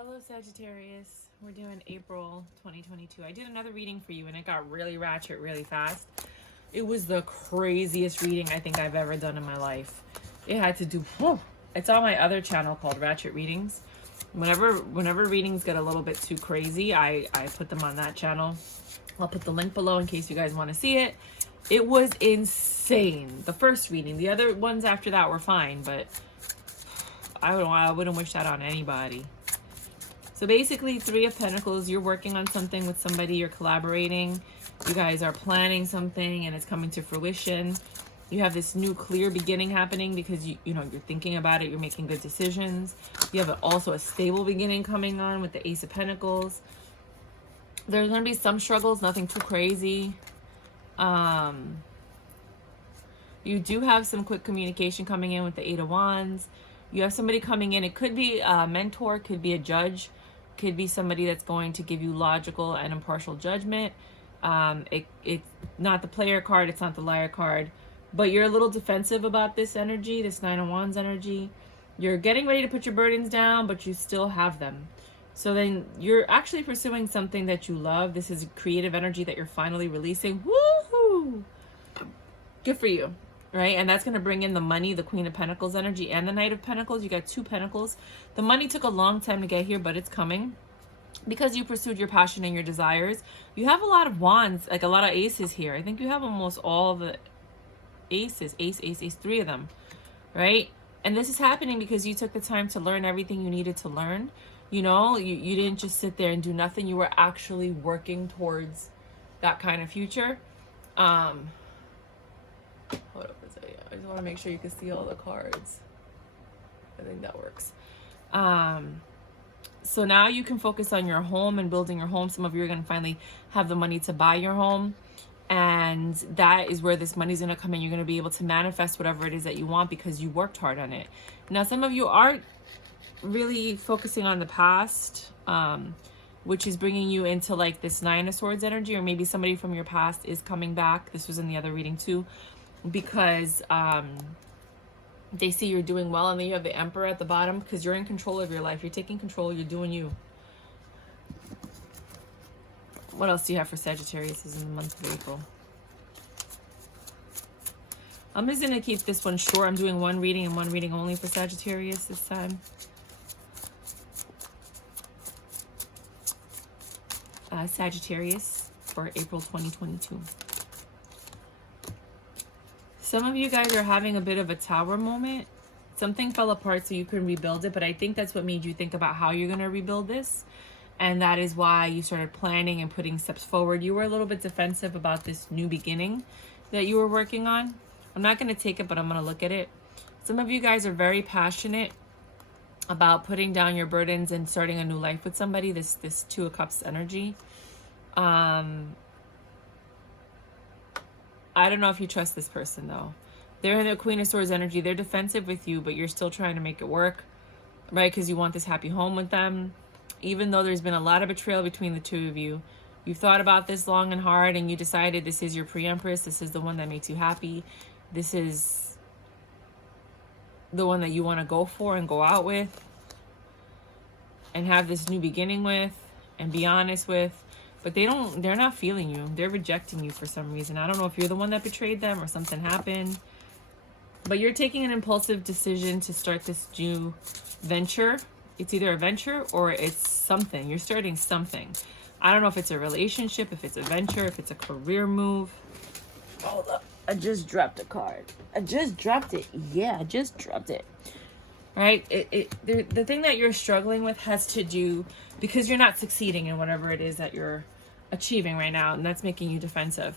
Hello Sagittarius, we're doing April 2022. I did another reading for you and it got really ratchet really fast. It was the craziest reading I think I've ever done in my life. It had to do, it's on my other channel called Ratchet Readings. Whenever readings get a little bit too crazy, I put them on that channel. I'll put the link below in case you guys want to see it. It was insane. The first reading, the other ones after that were fine, but I wouldn't wish that on anybody. So basically, Three of Pentacles, you're working on something with somebody, you're collaborating, you guys are planning something and it's coming to fruition. You have this new clear beginning happening because you know you're thinking about it, you're making good decisions. You have also a stable beginning coming on with the Ace of Pentacles. There's going to be some struggles, nothing too crazy. You do have some quick communication coming in with the Eight of Wands. You have somebody coming in. It could be a mentor, could be a judge, could be somebody that's going to give you logical and impartial judgment. It's not the player card, it's not the liar card, but you're a little defensive about this energy, this Nine of Wands energy. You're getting ready to put your burdens down, but you still have them. So then you're actually pursuing something that you love. This is creative energy that you're finally releasing. Woohoo! Good for you. Right? And that's going to bring in the money, the Queen of Pentacles energy, and the Knight of Pentacles. You got two Pentacles. The money took a long time to get here, but it's coming because you pursued your passion and your desires. You have a lot of wands, like a lot of aces here. I think you have almost all the aces, ace, three of them, right? And this is happening because you took the time to learn everything you needed to learn. You know, you didn't just sit there and do nothing. You were actually working towards that kind of future. Hold up a second. I just want to make sure you can see all the cards. I think that works. So now you can focus on your home and building your home. Some of you are going to finally have the money to buy your home. And that is where this money is going to come in. You're going to be able to manifest whatever it is that you want because you worked hard on it. Now, some of you are really focusing on the past, which is bringing you into like this Nine of Swords energy, or maybe somebody from your past is coming back. This was in the other reading too, because they see you're doing well, and then you have the Emperor at the bottom because you're in control of your life. You're taking control. You're doing you. What else do you have for Sagittarius in the month of April? I'm just going to keep this one short. I'm doing one reading and one reading only for Sagittarius this time. Sagittarius for April 2022. Some of you guys are having a bit of a tower moment. Something fell apart so you can rebuild it, but I think that's what made you think about how you're going to rebuild this. And that is why you started planning and putting steps forward. You were a little bit defensive about this new beginning that you were working on. I'm not going to take it, but I'm going to look at it. Some of you guys are very passionate about putting down your burdens and starting a new life with somebody. This Two of Cups energy. I don't know if you trust this person though. They're in the Queen of Swords energy. They're defensive with you, but you're still trying to make it work, right? Because you want this happy home with them. Even though there's been a lot of betrayal between the two of you, you've thought about this long and hard, and you decided this is your pre-empress. This is the one that makes you happy. This is the one that you want to go for and go out with and have this new beginning with and be honest with. But they're not feeling you. They're rejecting you for some reason. I don't know if you're the one that betrayed them or something happened. But you're taking an impulsive decision to start this new venture. It's either a venture or it's something. You're starting something. I don't know if it's a relationship, if it's a venture, if it's a career move. Hold up. I just dropped a card. I just dropped it. Yeah, I just dropped it. Right? The thing that you're struggling with has to do because you're not succeeding in whatever it is that you're achieving right now, and that's making you defensive.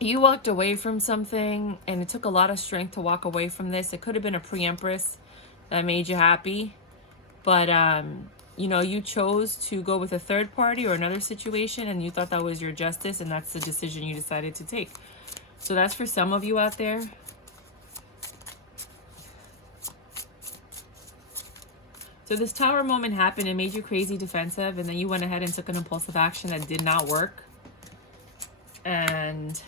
You walked away from something, and it took a lot of strength to walk away from this. It could have been a pre-empress that made you happy, but you know, you chose to go with a third party or another situation, and you thought that was your justice, and that's the decision you decided to take. So that's for some of you out there. So this tower moment happened and made you crazy defensive, and then you went ahead and took an impulsive action that did not work. And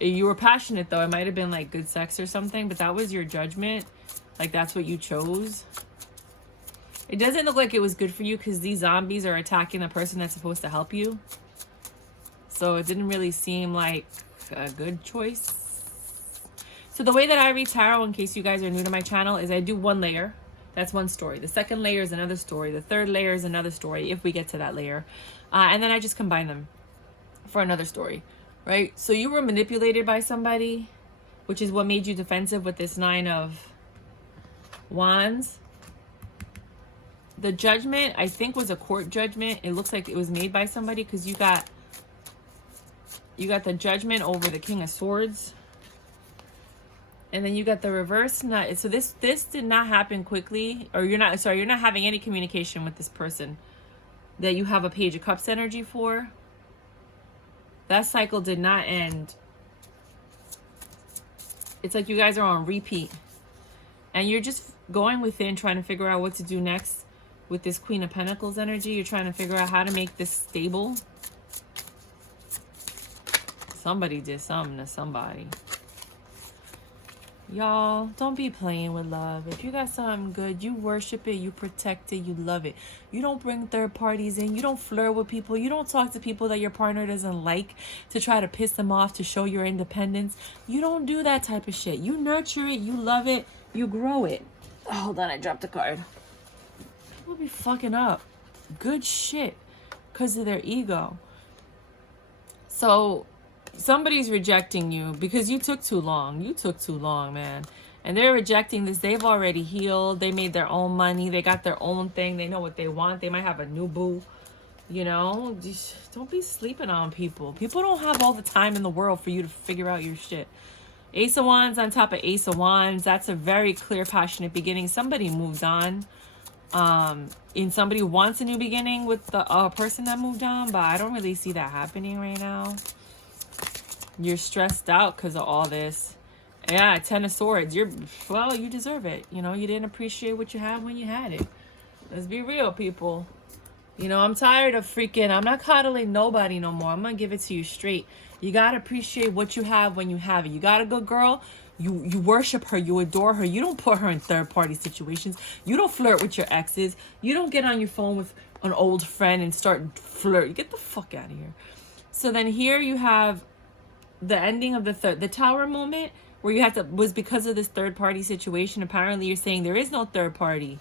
you were passionate though. It might have been like good sex or something, but that was your judgment. Like that's what you chose. It doesn't look like it was good for you because these zombies are attacking the person that's supposed to help you. So it didn't really seem like a good choice. So the way that I read tarot, in case you guys are new to my channel, is I do one layer. That's one story. The second layer is another story. The third layer is another story, if we get to that layer. And then I just combine them for another story, right? So you were manipulated by somebody, which is what made you defensive with this 9 of Wands. The judgment, I think, was a court judgment. It looks like it was made by somebody because you got the judgment over the King of Swords. And then you got the reverse nut. So this did not happen quickly, or you're not having any communication with this person that you have a Page of Cups energy for. That cycle did not end. It's like you guys are on repeat. And you're just going within, trying to figure out what to do next with this Queen of Pentacles energy. You're trying to figure out how to make this stable. Somebody did something to somebody. Y'all, don't be playing with love. If you got something good, you worship it, you protect it, you love it. You don't bring third parties in. You don't flirt with people. You don't talk to people that your partner doesn't like to try to piss them off, to show your independence. You don't do that type of shit. You nurture it, you love it, you grow it. Oh, hold on, I dropped a card. People be fucking up good shit because of their ego. So somebody's rejecting you because you took too long. You took too long, man. And they're rejecting this. They've already healed. They made their own money. They got their own thing. They know what they want. They might have a new boo. You know, just don't be sleeping on people. People don't have all the time in the world for you to figure out your shit. Ace of Wands on top of Ace of Wands. That's a very clear, passionate beginning. Somebody moved on. And somebody wants a new beginning with the person that moved on. But I don't really see that happening right now. You're stressed out because of all this. Yeah, 10 of Swords. Well, you deserve it. You know, you didn't appreciate what you had when you had it. Let's be real, people. You know, I'm tired of freaking, I'm not coddling nobody no more. I'm going to give it to you straight. You got to appreciate what you have when you have it. You got a good girl. You worship her. You adore her. You don't put her in third-party situations. You don't flirt with your exes. You don't get on your phone with an old friend and start flirting. Get the fuck out of here. So then here you have the ending of the Tower moment, where you had to, was because of this third party situation. Apparently you're saying there is no third party.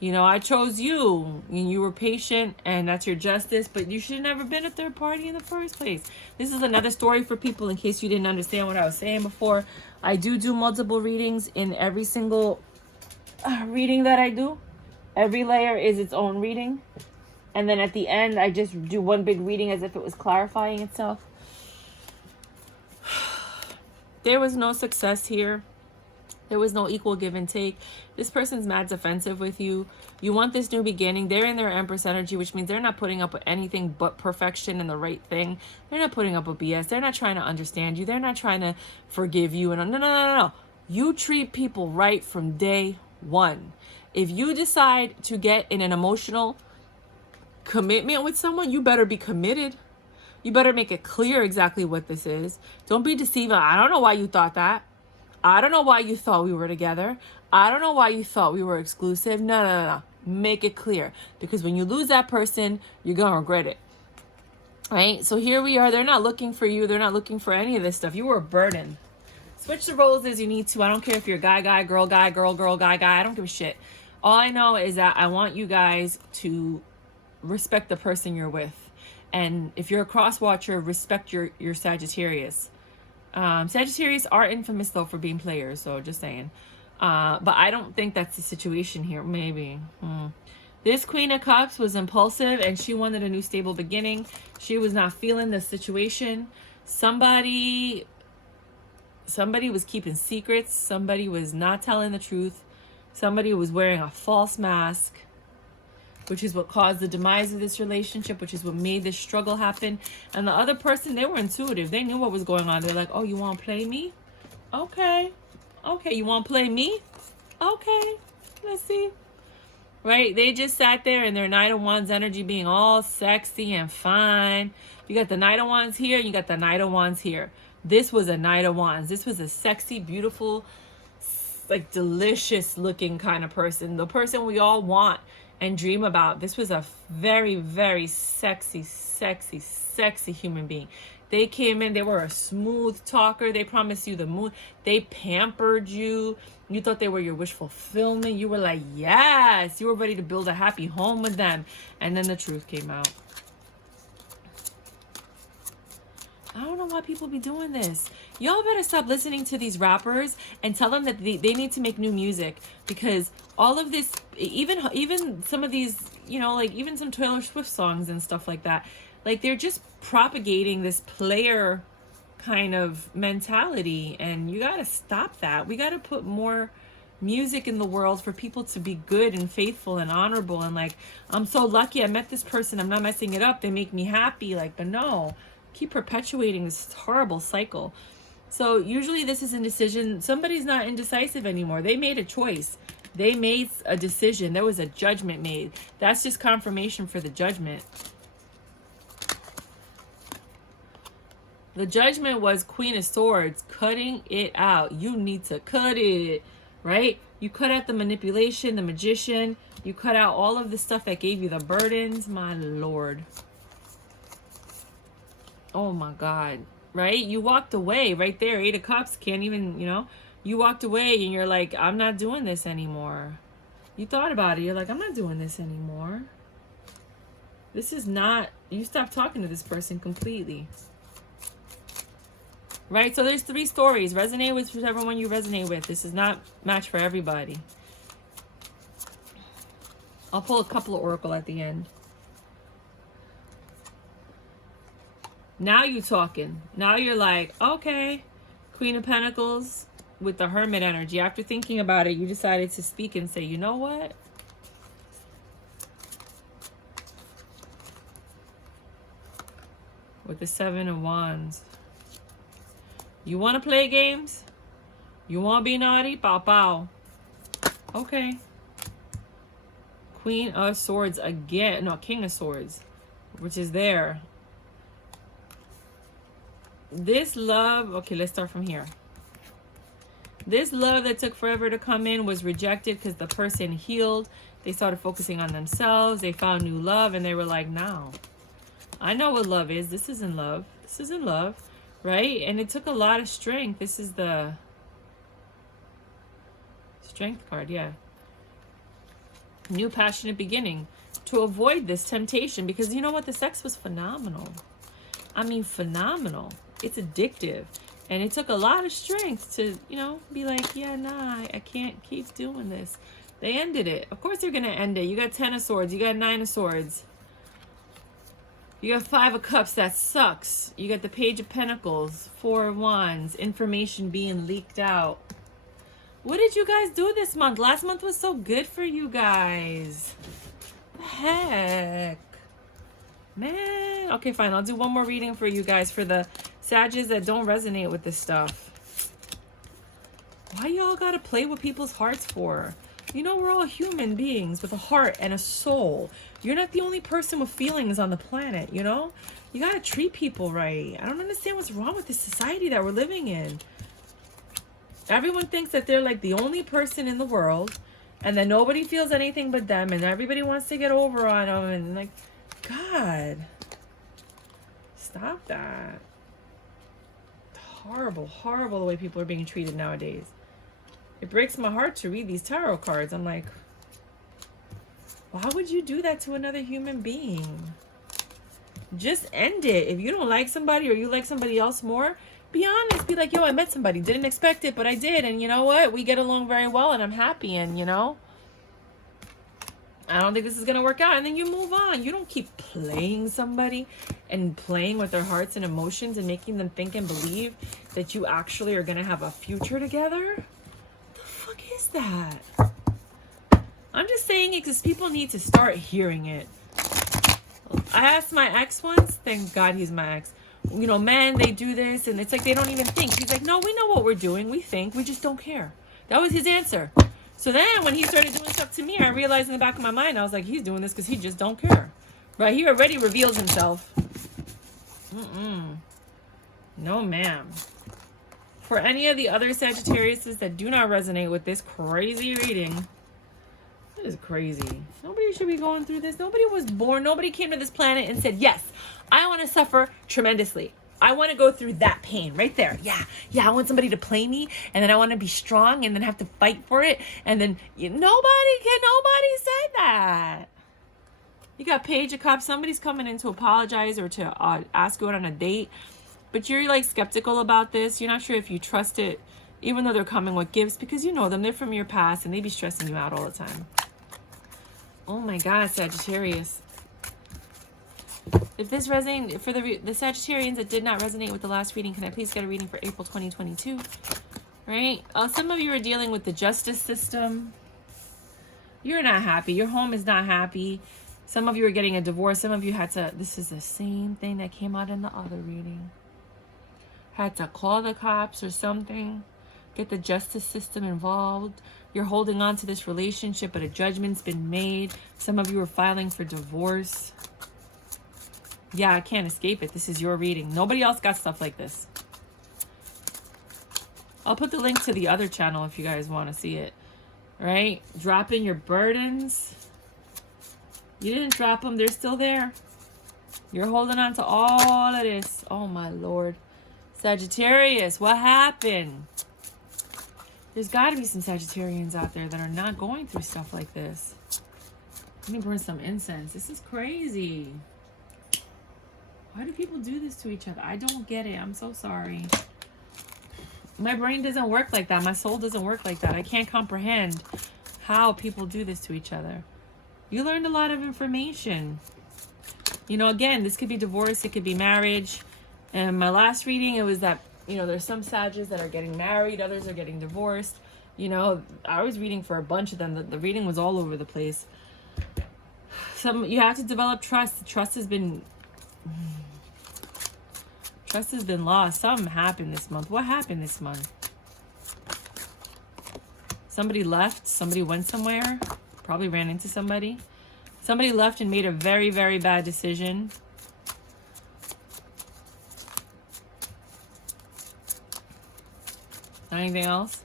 You know, I chose you and you were patient and that's your justice, but you should have never been a third party in the first place. This is another story for people in case you didn't understand what I was saying before. I do multiple readings in every single reading that I do. Every layer is its own reading. And then at the end, I just do one big reading as if it was clarifying itself. There was no success here. There was no equal give and take. This person's mad defensive with you. You want this new beginning. They're in their Empress energy, which means they're not putting up with anything but perfection and the right thing. They're not putting up with BS. They're not trying to understand you. They're not trying to forgive you. And no. You treat people right from day one. If you decide to get in an emotional commitment with someone, you better be committed. You better make it clear exactly what this is. Don't be deceiving. I don't know why you thought that. I don't know why you thought we were together. I don't know why you thought we were exclusive. No. Make it clear. Because when you lose that person, you're going to regret it. Right? So here we are. They're not looking for you. They're not looking for any of this stuff. You were a burden. Switch the roles as you need to. I don't care if you're guy, girl, girl, guy. I don't give a shit. All I know is that I want you guys to respect the person you're with. And if you're a cross watcher, respect your Sagittarius. Sagittarius are infamous, though, for being players. So just saying. But I don't think that's the situation here. Maybe. This Queen of Cups was impulsive and she wanted a new stable beginning. She was not feeling the situation. Somebody was keeping secrets. Somebody was not telling the truth. Somebody was wearing a false mask, which is what caused the demise of this relationship, which is what made this struggle happen. And the other person, they were intuitive. They knew what was going on. They're like, oh, you want to play me? Okay. You want to play me? Okay. Let's see. Right? They just sat there in their Knight of Wands energy being all sexy and fine. You got the Knight of Wands here. You got the Knight of Wands here. This was a Knight of Wands. This was a sexy, beautiful, like delicious looking kind of person, the person we all want and dream about. This was a very, very sexy, sexy, sexy human being. They came in, they were a smooth talker. They promised you the moon. They pampered you. You thought they were your wish fulfillment. You were like, yes. You were ready to build a happy home with them. And then the truth came out. I don't know why people be doing this. Y'all better stop listening to these rappers and tell them that they need to make new music, because all of this, even some of these, you know, like even some Taylor Swift songs and stuff like that, like they're just propagating this player kind of mentality, and you got to stop that. We got to put more music in the world for people to be good and faithful and honorable, and like, I'm so lucky I met this person, I'm not messing it up, they make me happy. Like, but no, keep perpetuating this horrible cycle. So usually this is a decision. Somebody's not indecisive anymore. They made a choice. They made a decision. There was a judgment made. That's just confirmation for the judgment. The judgment was Queen of Swords, cutting it out. You need to cut it, right? You cut out the manipulation, the magician. You cut out all of the stuff that gave you the burdens. My Lord. Oh my God, right? You walked away right there. 8 of Cups, can't even, you know, you walked away and you're like, I'm not doing this anymore. You thought about it. You're like, I'm not doing this anymore. This is not, you stopped talking to this person completely. Right? So there's 3 stories. Resonate with whichever one you resonate with. This is not match for everybody. I'll pull a couple of Oracle at the end. Now you talking. Now you're like, okay, Queen of Pentacles with the Hermit energy. After thinking about it, you decided to speak and say, you know what? With the 7 of Wands. You want to play games? You want to be naughty? Pow pow. Okay. Queen of Swords again. No, King of Swords. Which is there. This love, okay, let's start from here. This love that took forever to come in was rejected because the person healed. They started focusing on themselves. They found new love and they were like, no, I know what love is. This isn't love. This isn't love, right? And it took a lot of strength. This is the Strength card, yeah. New passionate beginning to avoid this temptation, because you know what? The sex was phenomenal. I mean, phenomenal. It's addictive. And it took a lot of strength to, you know, be like, yeah, nah, I can't keep doing this. They ended it. Of course they're going to end it. You got 10 of Swords. You got 9 of Swords. You got 5 of Cups. That sucks. You got the Page of Pentacles. 4 of Wands. Information being leaked out. What did you guys do this month? Last month was so good for you guys. The heck? Man. Okay, fine. I'll do one more reading for you guys for the Sagittarius that don't resonate with this stuff. Why y'all gotta play with people's hearts for? You know, we're all human beings with a heart and a soul. You're not the only person with feelings on the planet, you know? You gotta treat people right. I don't understand what's wrong with this society that we're living in. Everyone thinks that they're like the only person in the world, and that nobody feels anything but them, and everybody wants to get over on them, and like, God, stop that. Horrible, horrible the way people are being treated nowadays. It breaks my heart to read these tarot cards. I'm like, why would you do that to another human being? Just end it. If you don't like somebody or you like somebody else more, be honest. Be like, yo, I met somebody. Didn't expect it, but I did. And you know what? We get along very well and I'm happy. And, you know, I don't think this is going to work out. And then you move on. You don't keep playing somebody and playing with their hearts and emotions and making them think and believe that you actually are going to have a future together. What the fuck is that? I'm just saying it because people need to start hearing it. I asked my ex once. Thank God he's my ex. You know, men, they do this, and it's like they don't even think. He's like, no, we know what we're doing. We think. We just don't care. That was his answer. So then when he started doing stuff to me, I realized in the back of my mind, I was like, he's doing this because he just don't care. Right? He already reveals himself. No, ma'am. For any of the other Sagittariuses that do not resonate with this crazy reading, that is crazy. Nobody should be going through this. Nobody was born. Nobody came to this planet and said, yes, I want to suffer tremendously. I want to go through that pain right there. Yeah, I want somebody to play me, and then I want to be strong and then have to fight for it. And then nobody said that. You got Page of Cups. Somebody's coming in to apologize or to ask you out on a date. But you're like skeptical about this. You're not sure if you trust it, even though they're coming with gifts, because you know them. They're from your past and they be stressing you out all the time. Oh my God, Sagittarius. If this resonates for the Sagittarians that did not resonate with the last reading, can I please get a reading for April 2022? Right? Some of you are dealing with the justice system. You're not happy. Your home is not happy. Some of you are getting a divorce. Some of you had to, this is the same thing that came out in the other reading. Had to call the cops or something. Get the justice system involved. You're holding on to this relationship, but a judgment's been made. Some of you are filing for divorce. Yeah, I can't escape it. This is your reading. Nobody else got stuff like this. I'll put the link to the other channel if you guys want to see it. Right? Dropping your burdens. You didn't drop them. They're still there. You're holding on to all of this. Oh, my Lord. Sagittarius, what happened? There's got to be some Sagittarians out there that are not going through stuff like this. Let me burn some incense. This is crazy. Why do people do this to each other? I don't get it. I'm so sorry. My brain doesn't work like that. My soul doesn't work like that. I can't comprehend how people do this to each other. You learned a lot of information. You know, again, this could be divorce. It could be marriage. And my last reading, it was that, you know, there's some Sagittarians that are getting married. Others are getting divorced. You know, I was reading for a bunch of them. The reading was all over the place. You have to develop trust. Trust has been lost. Something happened this month. What happened this month? Somebody left. Somebody went somewhere. Probably ran into somebody. Somebody left and made a very, very bad decision. Anything else?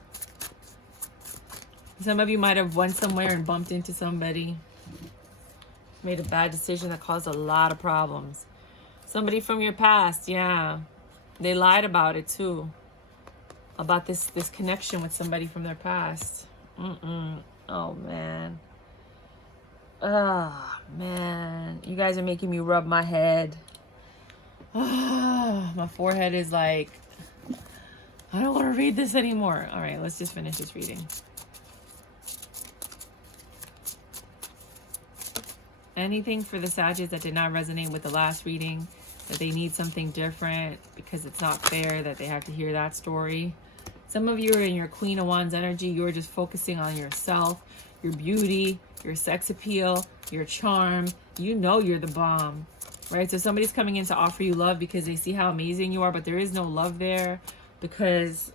Some of you might have went somewhere and bumped into somebody. Made a bad decision that caused a lot of problems. Somebody from your past, yeah. They lied about it too. About this connection with somebody from their past. Oh, man. Oh, man. You guys are making me rub my head. My forehead is like, I don't want to read this anymore. All right, let's just finish this reading. Anything for the Sagittarius that did not resonate with the last reading, that they need something different because it's not fair that they have to hear that story. Some of you are in your Queen of Wands energy. You're just focusing on yourself, your beauty, your sex appeal, your charm. You know you're the bomb, right? So somebody's coming in to offer you love because they see how amazing you are, but there is no love there. Because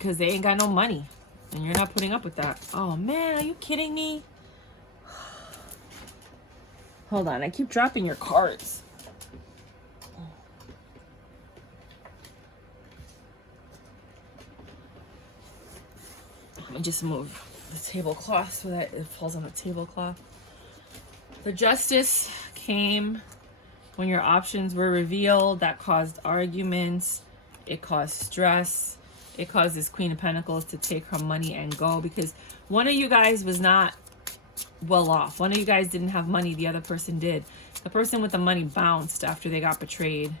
they ain't got no money and you're not putting up with that. Oh man, are you kidding me? Hold on, I keep dropping your cards. Let me just move the tablecloth so that it falls on the tablecloth. The Justice came when your options were revealed. That caused arguments. It caused stress. It caused this Queen of Pentacles to take her money and go because one of you guys was not well off. One of you guys didn't have money. The other person did. The person with the money bounced after they got betrayed.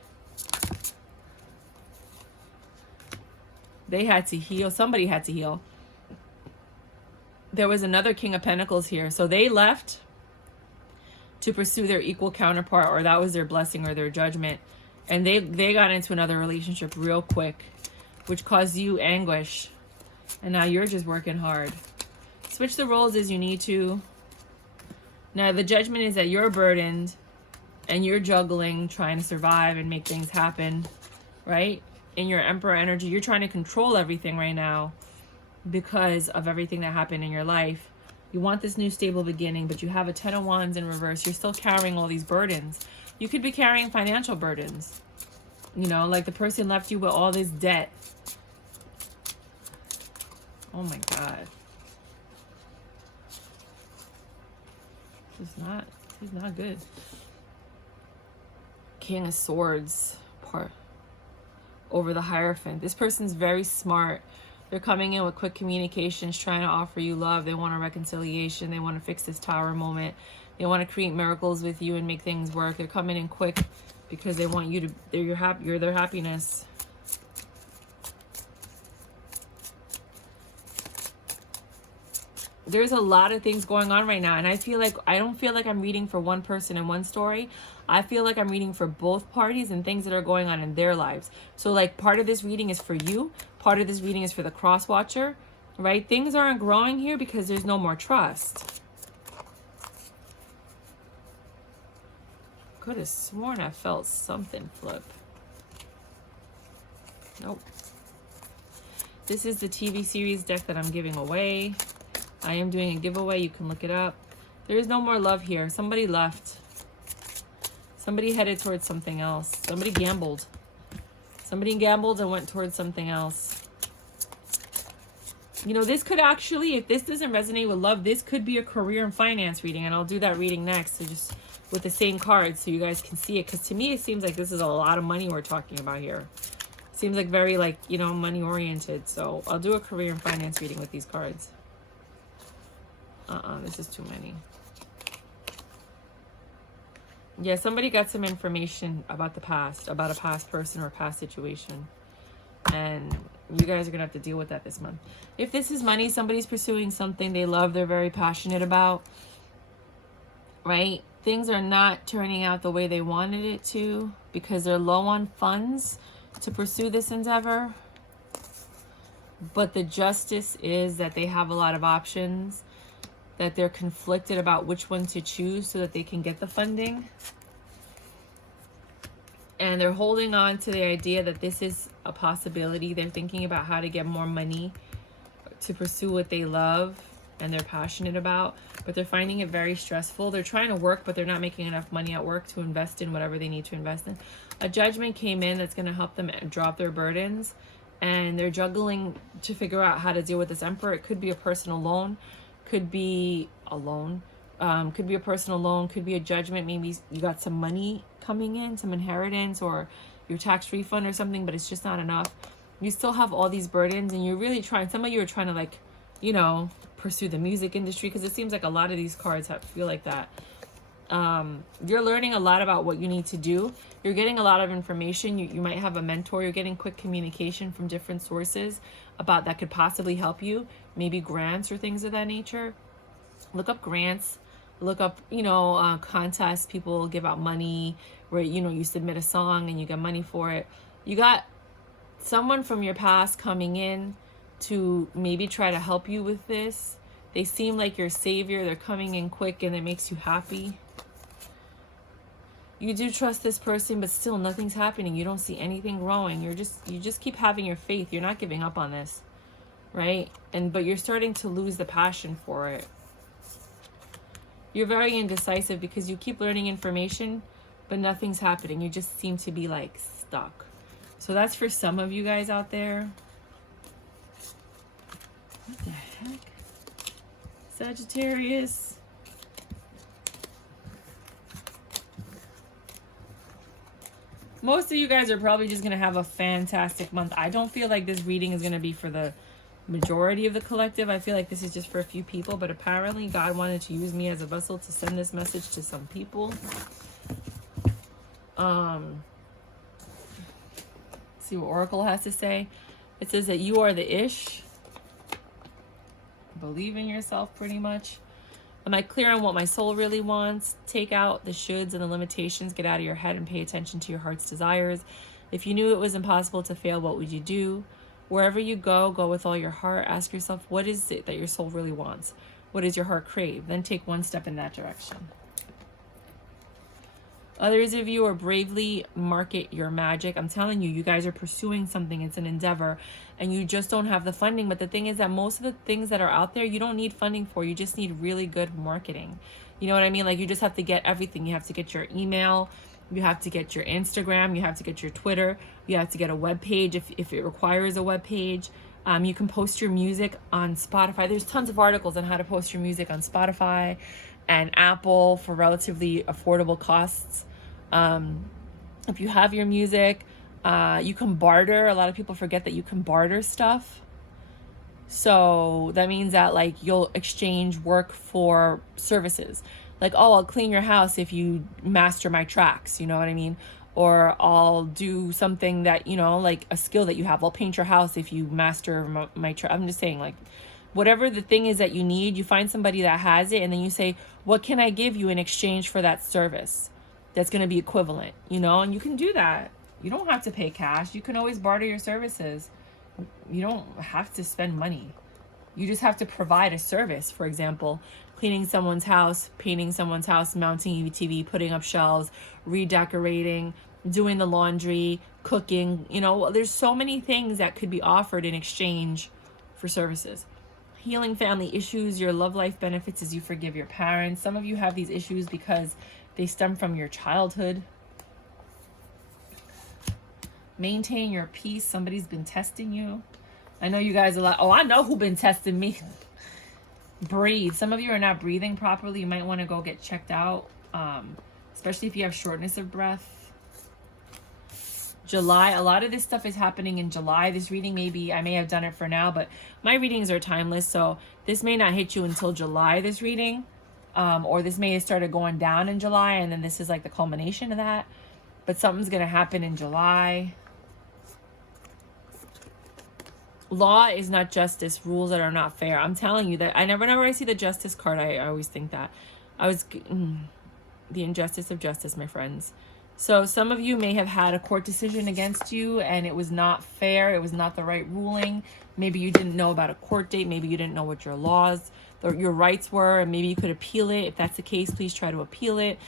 They had to heal. Somebody had to heal. There was another King of Pentacles here. So they left to pursue their equal counterpart, or that was their blessing or their judgment. And they got into another relationship real quick, which caused you anguish. And now you're just working hard. Switch the roles as you need to. Now the judgment is that you're burdened and you're juggling, trying to survive and make things happen, right? In your Emperor energy, you're trying to control everything right now because of everything that happened in your life. You want this new stable beginning, but you have a 10 of Wands in reverse. You're still carrying all these burdens. You could be carrying financial burdens. You know, like the person left you with all this debt. Oh my God. This is not good. King of Swords part over the Hierophant. This person's very smart. They're coming in with quick communications, trying to offer you love. They want a reconciliation. They want to fix this tower moment. They want to create miracles with you and make things work. They're coming in quick because they want you to, you're their happiness. There's a lot of things going on right now, and I don't feel like I'm reading for one person in one story. I feel like I'm reading for both parties and things that are going on in their lives. So like part of this reading is for you, part of this reading is for the cross watcher, right? Things aren't growing here because there's no more trust. Could have sworn I felt something flip. Nope. This is the TV series deck that I'm giving away. I am doing a giveaway. You can look it up. There is no more love here. Somebody left. Somebody headed towards something else. Somebody gambled. Somebody gambled and went towards something else. You know, this could actually, if this doesn't resonate with love, this could be a career and finance reading. And I'll do that reading next. So just with the same cards so you guys can see it. Because to me, it seems like this is a lot of money we're talking about here. Seems like very like, you know, money oriented. So I'll do a career and finance reading with these cards. This is too many. Yeah, somebody got some information about the past, about a past person or a past situation. And you guys are going to have to deal with that this month. If this is money, somebody's pursuing something they love, they're very passionate about, right? Things are not turning out the way they wanted it to because they're low on funds to pursue this endeavor. But the justice is that they have a lot of options, that they're conflicted about which one to choose so that they can get the funding. And they're holding on to the idea that this is a possibility. They're thinking about how to get more money to pursue what they love and they're passionate about, but they're finding it very stressful. They're trying to work, but they're not making enough money at work to invest in whatever they need to invest in. A judgment came in that's going to help them drop their burdens, and they're juggling to figure out how to deal with this Emperor. It could be a personal loan, could be a loan, could be a personal loan, could be a judgment. Maybe you got some money coming in, some inheritance or your tax refund or something, but it's just not enough. You still have all these burdens and you're really trying, some of you are trying to like, you know, pursue the music industry, because it seems like a lot of these cards feel like that. You're learning a lot about what you need to do. You're getting a lot of information. You might have a mentor. You're getting quick communication from different sources about that could possibly help you. Maybe grants or things of that nature. Look up grants. Look up, you know, contests. People give out money where, you know, you submit a song and you get money for it. You got someone from your past coming in to maybe try to help you with this. They seem like your savior. They're coming in quick and it makes you happy. You do trust this person, but still nothing's happening. You don't see anything growing. You just keep having your faith. You're not giving up on this, right? But you're starting to lose the passion for it. You're very indecisive because you keep learning information, but nothing's happening. You just seem to be like stuck. So that's for some of you guys out there. What the heck? Sagittarius. Most of you guys are probably just going to have a fantastic month. I don't feel like this reading is going to be for the majority of the collective. I feel like this is just for a few people, but apparently God wanted to use me as a vessel to send this message to some people. See what Oracle has to say. It says that you are the ish. Believe in yourself pretty much. Am I clear on what my soul really wants? Take out the shoulds and the limitations. Get out of your head and pay attention to your heart's desires. If you knew it was impossible to fail, what would you do? Wherever you go, go with all your heart. Ask yourself, what is it that your soul really wants? What does your heart crave? Then take one step in that direction. Others of you are bravely market your magic. I'm telling you, you guys are pursuing something. It's an endeavor and you just don't have the funding. But the thing is that most of the things that are out there, you don't need funding for. You just need really good marketing. You know what I mean? Like you just have to get everything. You have to get your email. You have to get your Instagram. You have to get your Twitter. You have to get a web page if it requires a web page. You can post your music on Spotify. There's tons of articles on how to post your music on Spotify and Apple for relatively affordable costs. If you have your music, you can barter. A lot of people forget that you can barter stuff. So that means that like you'll exchange work for services. Like, oh, I'll clean your house if you master my tracks, you know what I mean? Or I'll do something that, you know, like a skill that you have. I'll paint your house if you master my track. I'm just saying, like, whatever the thing is that you need, you find somebody that has it, and then you say, what can I give you in exchange for that service that's going to be equivalent, you know? And you can do that. You don't have to pay cash. You can always barter your services. You don't have to spend money. You just have to provide a service. For example, cleaning someone's house, painting someone's house, mounting UTV, putting up shelves, redecorating, doing the laundry, cooking. You know, there's so many things that could be offered in exchange for services. Healing family issues, your love life benefits as you forgive your parents. Some of you have these issues because they stem from your childhood. Maintain your peace. Somebody's been testing you. I know you guys are like, oh, I know who been testing me. Breathe. Some of you are not breathing properly. You might want to go get checked out, especially if you have shortness of breath. July, a lot of this stuff is happening in July. This reading I may have done it for now, but my readings are timeless, so this may not hit you until July, this reading, or this may have started going down in July, and then this is like the culmination of that, but something's going to happen in July. Law is not justice. Rules that are not fair. I'm telling you that whenever I see the justice card, I always think that. The injustice of justice, my friends. So some of you may have had a court decision against you and it was not fair. It was not the right ruling. Maybe you didn't know about a court date. Maybe you didn't know what your laws or your rights were, and maybe you could appeal it. If that's the case, please try to appeal it.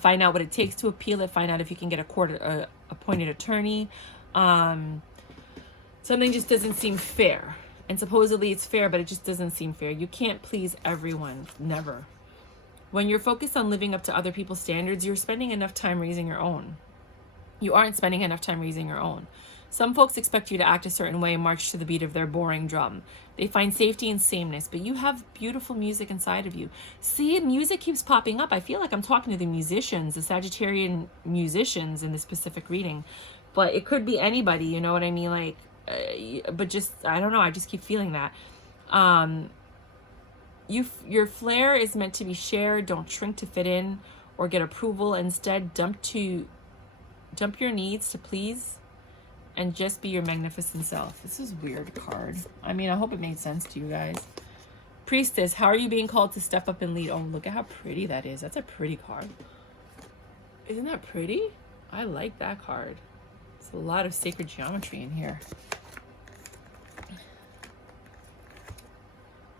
Find out what it takes to appeal it. Find out if you can get a court appointed attorney. Something just doesn't seem fair. And supposedly it's fair, but it just doesn't seem fair. You can't please everyone. Never. When you're focused on living up to other people's standards, you're spending enough time raising your own. You aren't spending enough time raising your own. Some folks expect you to act a certain way and march to the beat of their boring drum. They find safety in sameness, but you have beautiful music inside of you. See, music keeps popping up. I feel like I'm talking to the musicians, the Sagittarian musicians in this specific reading. But it could be anybody, you know what I mean? Like, but just, I don't know, I just keep feeling that. Your flair is meant to be shared. Don't shrink to fit in or get approval. Instead, dump your needs to please and just be your magnificent self. This is a weird card. I mean, I hope it made sense to you guys. Priestess, how are you being called to step up and lead? Oh, look at how pretty that is. That's a pretty card. Isn't that pretty? I like that card. There's a lot of sacred geometry in here.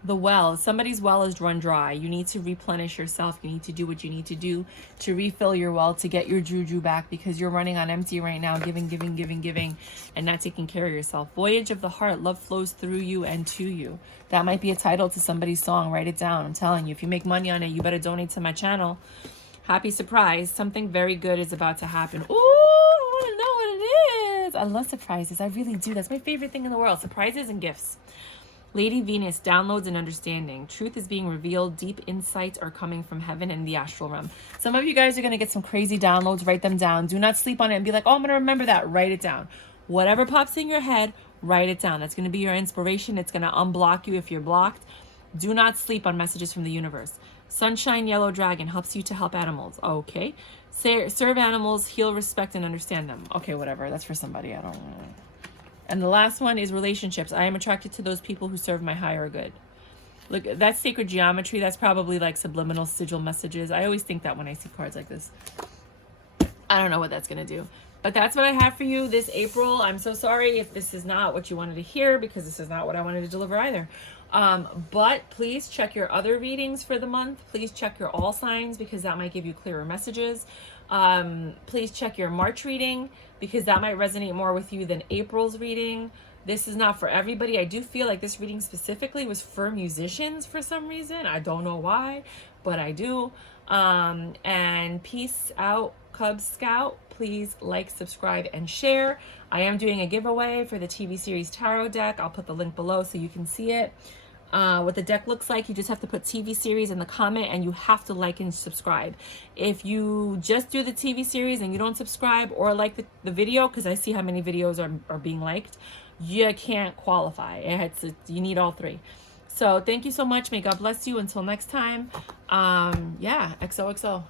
The well. Somebody's well is run dry. You need to replenish yourself. You need to do what you need to do to refill your well, to get your juju back, because you're running on empty right now, giving, and not taking care of yourself. Voyage of the heart. Love flows through you and to you. That might be a title to somebody's song. Write it down. I'm telling you, if you make money on it, you better donate to my channel. Happy surprise. Something very good is about to happen. Ooh, I want to know what it is. I love surprises. I really do. That's my favorite thing in the world. Surprises and gifts. Lady Venus, downloads and understanding. Truth is being revealed. Deep insights are coming from heaven and the astral realm. Some of you guys are going to get some crazy downloads. Write them down. Do not sleep on it and be like, oh, I'm going to remember that. Write it down. Whatever pops in your head, write it down. That's going to be your inspiration. It's going to unblock you if you're blocked. Do not sleep on messages from the universe. Sunshine Yellow Dragon helps you to help animals. Okay. Serve animals, heal, respect, and understand them. Okay, whatever. That's for somebody. I don't know. And the last one is relationships. I am attracted to those people who serve my higher good. Look, that's sacred geometry. That's probably like subliminal sigil messages. I always think that when I see cards like this. I don't know what that's going to do. But that's what I have for you this April. I'm so sorry if this is not what you wanted to hear, because this is not what I wanted to deliver either. But please check your other readings for the month. Please check your all signs, because that might give you clearer messages. Please check your March reading, because that might resonate more with you than April's reading. This is not for everybody. I do feel like this reading specifically was for musicians for some reason. I don't know why, but I do. And peace out, Cub Scout. Please like, subscribe, and share. I am doing a giveaway for the TV series tarot deck. I'll put the link below so you can see it. What the deck looks like, you just have to put TV series in the comment, and you have to like and subscribe. If you just do the TV series and you don't subscribe or like the video, because I see how many videos are being liked, you can't qualify. You need all three. So thank you so much. May God bless you. Until next time. Yeah, XOXO.